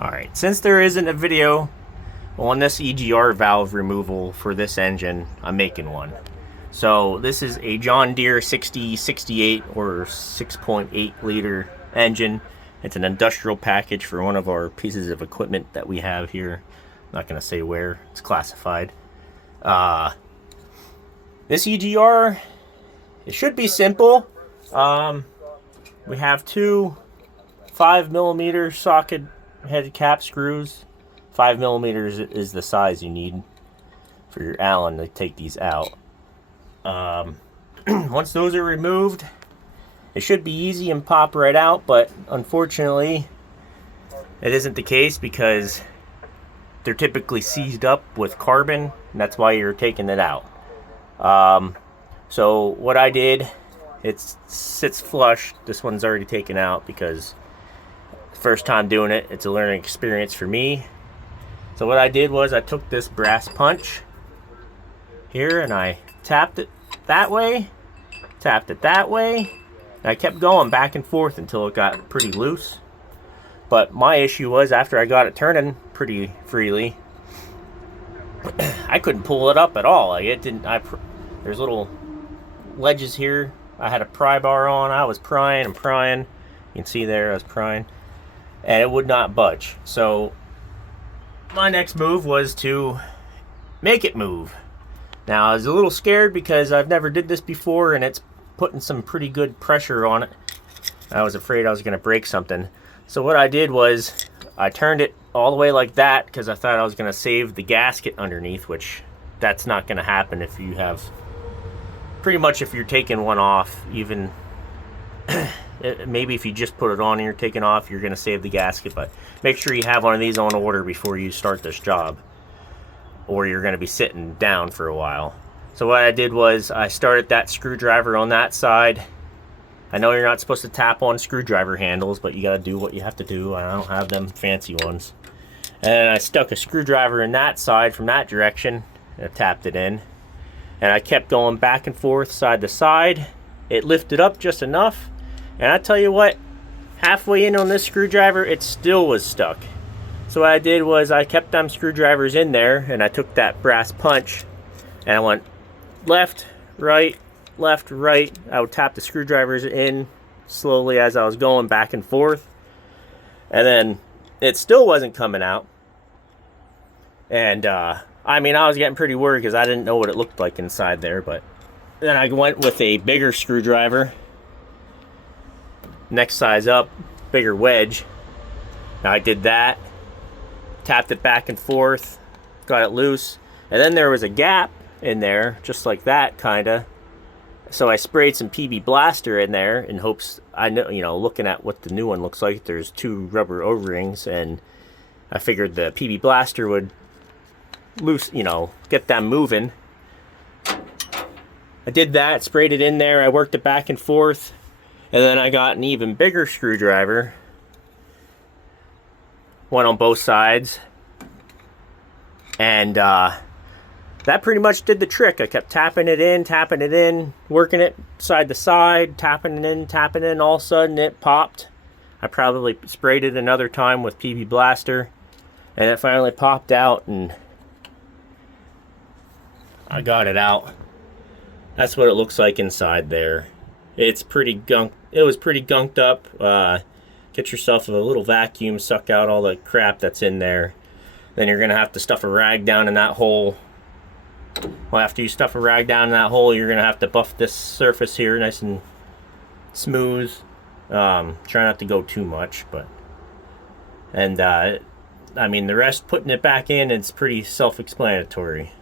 Alright, since there isn't a video on this EGR valve removal for this engine, I'm making one. So this is a John Deere 6068 or 6.8 liter engine. It's an industrial package for one of our pieces of equipment that we have here. I'm not going to say where, it's classified. This EGR, it should be simple. We have two 5mm socket head cap screws. 5mm is the size you need for your Allen to take these out. Once those are removed, it should be easy and pop right out, but unfortunately it isn't the case because they're typically seized up with carbon, and that's why you're taking it out. So what I did, it sits flush. This one's already taken out because first time doing it, it's a learning experience for me. So what I did was I took this brass punch here and I tapped it that way, tapped it that way, and I kept going back and forth until it got pretty loose. But my issue was after I got it turning pretty freely, I couldn't pull it up at all. Like it didn't. There's little ledges here. I had a pry bar on. I was prying and prying. You can see there I was prying, and it would not budge. So my next move was to make it move. Now I was a little scared because I've never did this before, and it's putting some pretty good pressure on it. I was afraid I was going to break something. So what I did was I turned it all the way like that because I thought I was going to save the gasket underneath, which that's not going to happen if you have, pretty much if you're taking one off, even maybe if you just put it on and you're taking off, you're going to save the gasket, but make sure you have one of these on order before you start this job, or you're going to be sitting down for a while. So what I did was I started that screwdriver on that side. I know you're not supposed to tap on screwdriver handles, but you got to do what you have to do. I don't have them fancy ones. And I stuck a screwdriver in that side from that direction and I tapped it in. And I kept going back and forth side to side. It lifted up just enough. And I tell you what, halfway in on this screwdriver, it still was stuck. So what I did was I kept them screwdrivers in there and I took that brass punch and I went left, right, left, right. I would tap the screwdrivers in slowly as I was going back and forth. And then it still wasn't coming out. And I mean, I was getting pretty worried because I didn't know what it looked like inside there. But then I went with a bigger screwdriver, next size up, bigger wedge. Now I did that, tapped it back and forth, got it loose, and then there was a gap in there, just like that, kinda. So I sprayed some PB Blaster in there in hopes, I know, you know, looking at what the new one looks like, there's two rubber O-rings, and I figured the PB Blaster would loose, you know, get them moving. I did that, sprayed it in there, I worked it back and forth, and then I got an even bigger screwdriver, one on both sides, and that pretty much did the trick. I kept tapping it in, working it side to side, tapping it in, all of a sudden it popped. I probably sprayed it another time with PB Blaster, and it finally popped out, and I got it out. That's what it looks like inside there. It's pretty gunk. It was pretty gunked up. Get yourself a little vacuum, suck out all the crap that's in there. Then you're gonna have to stuff a rag down in that hole. Well, after you stuff a rag down in that hole, you're gonna have to buff this surface here nice and smooth. Try not to go too much, but I mean the rest, putting it back in, it's pretty self-explanatory.